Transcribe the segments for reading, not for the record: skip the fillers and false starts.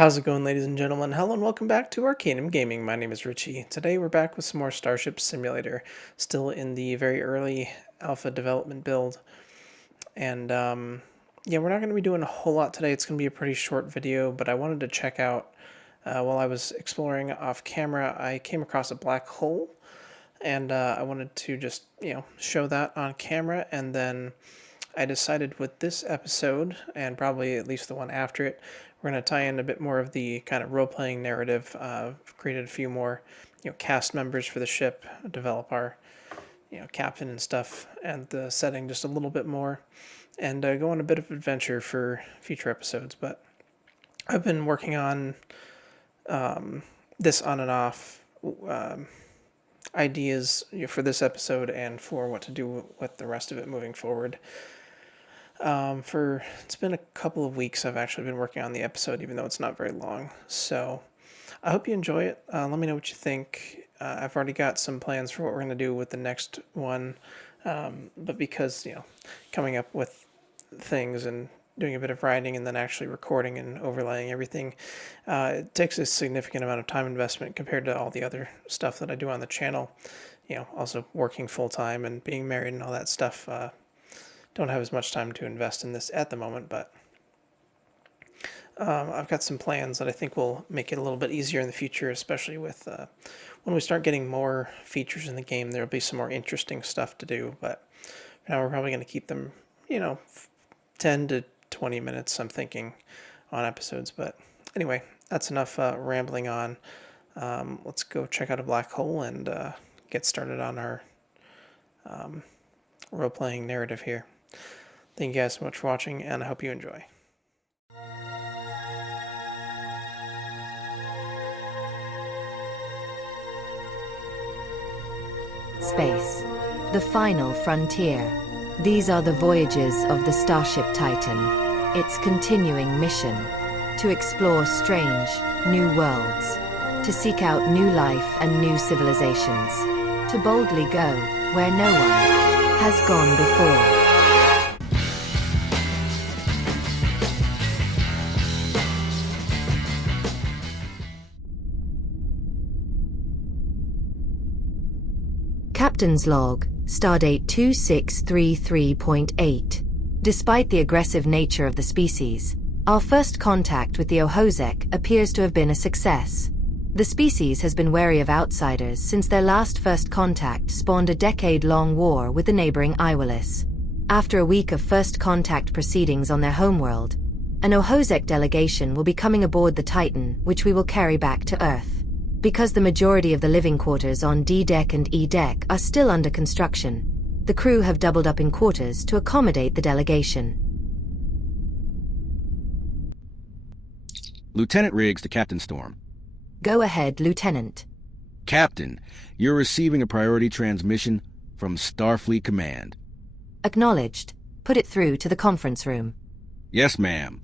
How's it going, ladies and gentlemen? Hello and welcome back to Arcanum Gaming. My name is Richie. Today we're back with some more Starship Simulator, still in the very early alpha development build. And yeah, we're not going to be doing a whole lot today. It's going to be a pretty short video, but I wanted to check out, while I was exploring off camera, I came across a black hole. And I wanted to just, show that on camera, and then I decided with this episode, and probably at least the one after it, we're going to tie in a bit more of the kind of role-playing narrative. I've created a few more, cast members for the ship, develop our, captain and stuff, and the setting just a little bit more, and go on a bit of adventure for future episodes. But I've been working on this on and off ideas for this episode and for what to do with the rest of it moving forward. It's been a couple of weeks I've actually been working on the episode, even though it's not very long. So I hope you enjoy it. Let me know what you think. I've already got some plans for what we're going to do with the next one. But because, coming up with things and doing a bit of writing and then actually recording and overlaying everything, it takes a significant amount of time investment compared to all the other stuff that I do on the channel. Also working full-time and being married and all that stuff. Don't have as much time to invest in this at the moment, but I've got some plans that I think will make it a little bit easier in the future, especially with when we start getting more features in the game. There'll be some more interesting stuff to do, but for now we're probably going to keep them, 10 to 20 minutes, I'm thinking, on episodes. But anyway, that's enough rambling on. Let's go check out a black hole and get started on our role-playing narrative here. Thank you guys so much for watching, and I hope you enjoy. Space. The final frontier. These are the voyages of the Starship Titan. Its continuing mission: to explore strange, new worlds, to seek out new life and new civilizations, to boldly go where no one has gone before. Captain's Log, Stardate 2633.8. Despite the aggressive nature of the species, our first contact with the Ohozek appears to have been a success. The species has been wary of outsiders since their last first contact spawned a decade-long war with the neighboring Iwalis. After a week of first contact proceedings on their homeworld, an Ohozek delegation will be coming aboard the Titan, which we will carry back to Earth. Because the majority of the living quarters on D-Deck and E-Deck are still under construction, the crew have doubled up in quarters to accommodate the delegation. Lieutenant Riggs to Captain Storm. Go ahead, Lieutenant. Captain, you're receiving a priority transmission from Starfleet Command. Acknowledged. Put it through to the conference room. Yes, ma'am.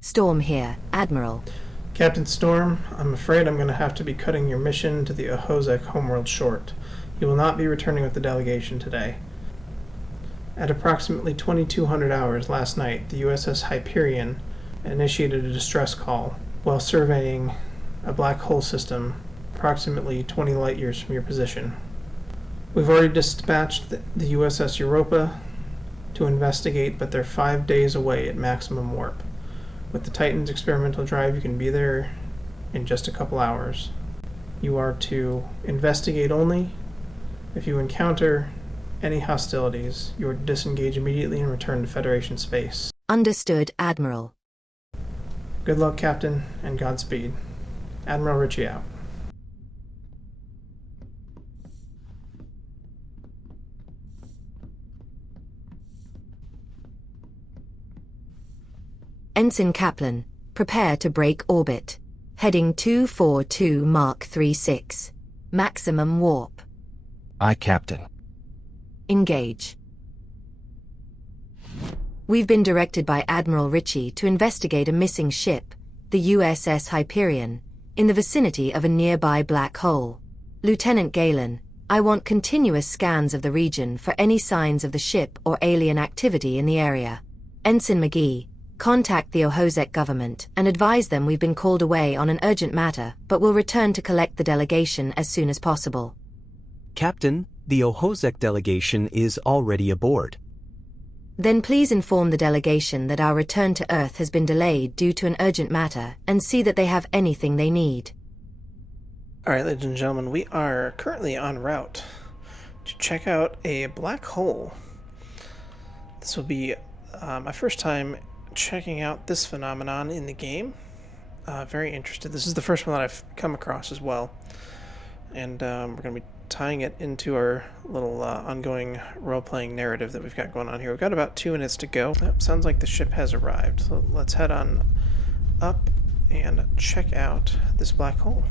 Storm here, Admiral. Captain Storm, I'm afraid I'm going to have to be cutting your mission to the Ohozek homeworld short. You will not be returning with the delegation today. At approximately 2200 hours last night, the USS Hyperion initiated a distress call while surveying a black hole system approximately 20 light years from your position. We've already dispatched the USS Europa to investigate, but they're 5 days away at maximum warp. With the Titan's experimental drive, you can be there in just a couple hours. You are to investigate only. If you encounter any hostilities, you are to disengage immediately and return to Federation space. Understood, Admiral. Good luck, Captain, and Godspeed. Admiral Ritchie out. Ensign Kaplan, prepare to break orbit. Heading 242 Mark 36. Maximum warp. Aye, Captain. Engage. We've been directed by Admiral Ritchie to investigate a missing ship, the USS Hyperion, in the vicinity of a nearby black hole. Lieutenant Galen, I want continuous scans of the region for any signs of the ship or alien activity in the area. Ensign McGee, contact the Ohozek government and advise them we've been called away on an urgent matter but will return to collect the delegation as soon as possible. Captain, the Ohozek delegation is already aboard. Then please inform the delegation that our return to Earth has been delayed due to an urgent matter and see that they have anything they need. Alright, ladies and gentlemen, we are currently en route to check out a black hole. This will be my first time checking out this phenomenon in the game. Very interested. This is the first one that I've come across as well. And we're going to be tying it into our little ongoing role-playing narrative that we've got going on here. We've got about 2 minutes to go. Sounds like the ship has arrived. So let's head on up and check out this black hole.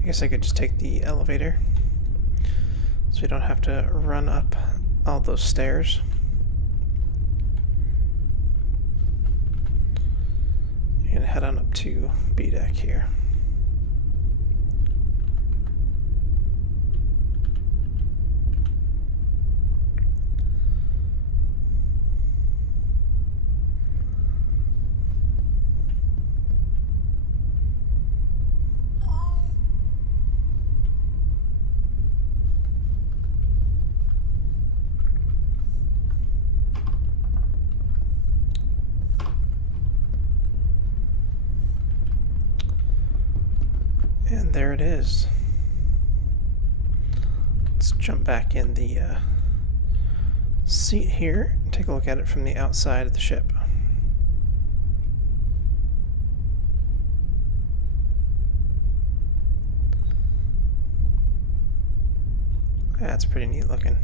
I guess I could just take the elevator so we don't have to run up all those stairs. And head on up to B deck here. And there it is. Let's jump back in the seat here and take a look at it from the outside of the ship. That's pretty neat looking.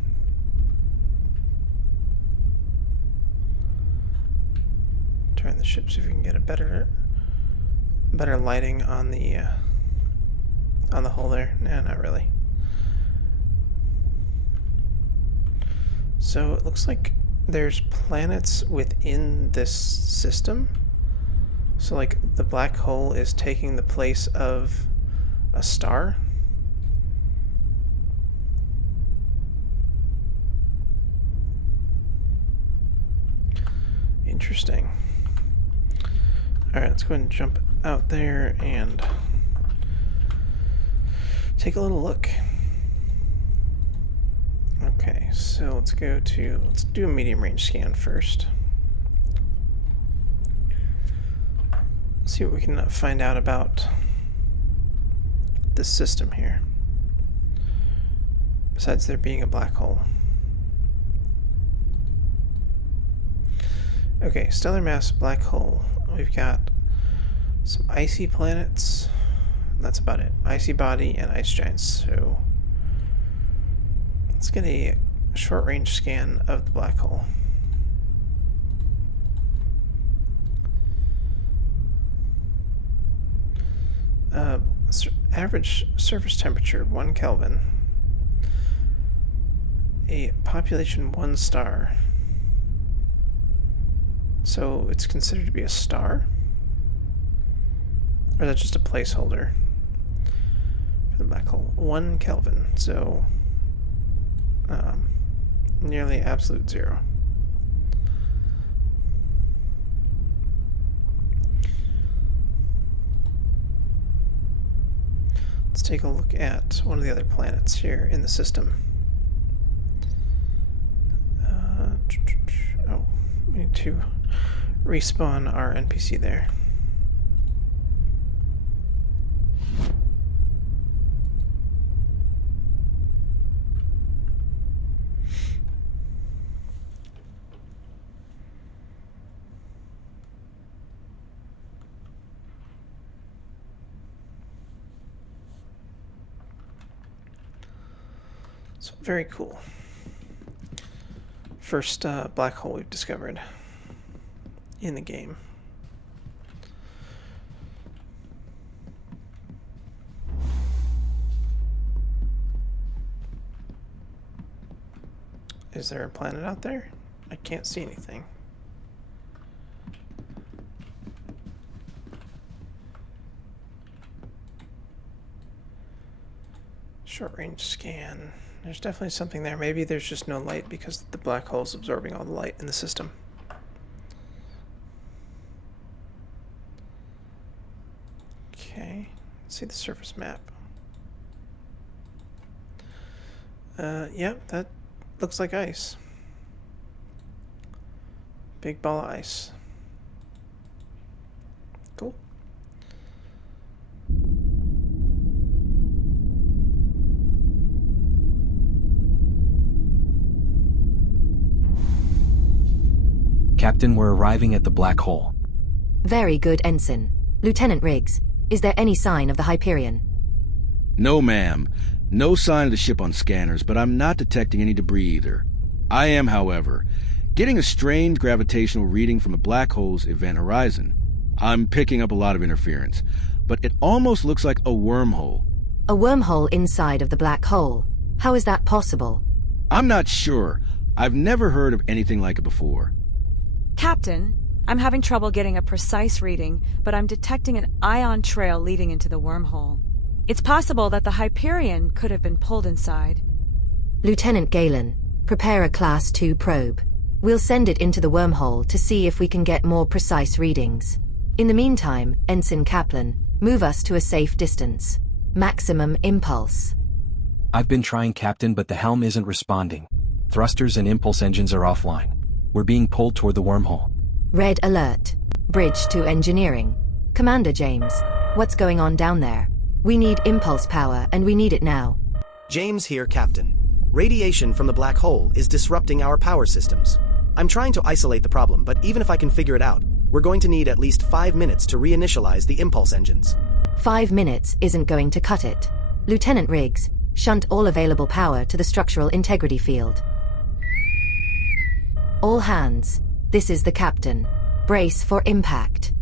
Turn the ship so we can get a better lighting on the hole there. Nah, not really. So it looks like there's planets within this system. So like the black hole is taking the place of a star. Interesting. Alright, let's go ahead and jump out there and take a little look. Okay, so let's do a medium range scan first. See what we can find out about this system here, besides there being a black hole. Okay, stellar mass black hole. We've got some icy planets. That's about it. Icy body and ice giants. So let's get a short range scan of the black hole. Average surface temperature 1 Kelvin. A population 1 star. So it's considered to be a star? Or is that just a placeholder for the black hole? 1 Kelvin, so nearly absolute zero. Let's take a look at one of the other planets here in the system. Oh, we need to respawn our NPC there. So very cool. First black hole we've discovered in the game. Is there a planet out there? I can't see anything. Short range scan. There's definitely something there. Maybe there's just no light because the black hole's absorbing all the light in the system. Okay, let's see the surface map. Yeah, that looks like ice. Big ball of ice. Cool. Captain, we're arriving at the black hole. Very good, Ensign. Lieutenant Riggs, is there any sign of the Hyperion? No, ma'am. No sign of the ship on scanners, but I'm not detecting any debris either. I am, however, getting a strange gravitational reading from the black hole's event horizon. I'm picking up a lot of interference, but it almost looks like a wormhole. A wormhole inside of the black hole. How is that possible? I'm not sure. I've never heard of anything like it before. Captain, I'm having trouble getting a precise reading, but I'm detecting an ion trail leading into the wormhole. It's possible that the Hyperion could have been pulled inside. Lieutenant Galen, prepare a Class 2 probe. We'll send it into the wormhole to see if we can get more precise readings. In the meantime, Ensign Kaplan, move us to a safe distance. Maximum impulse. I've been trying, Captain, but the helm isn't responding. Thrusters and impulse engines are offline. We're being pulled toward the wormhole. Red alert. Bridge to engineering. Commander James, what's going on down there? We need impulse power, and we need it now. James here, Captain. Radiation from the black hole is disrupting our power systems. I'm trying to isolate the problem, but even if I can figure it out, we're going to need at least 5 minutes to reinitialize the impulse engines. 5 minutes isn't going to cut it. Lieutenant Riggs, shunt all available power to the structural integrity field. All hands, this is the captain. Brace for impact.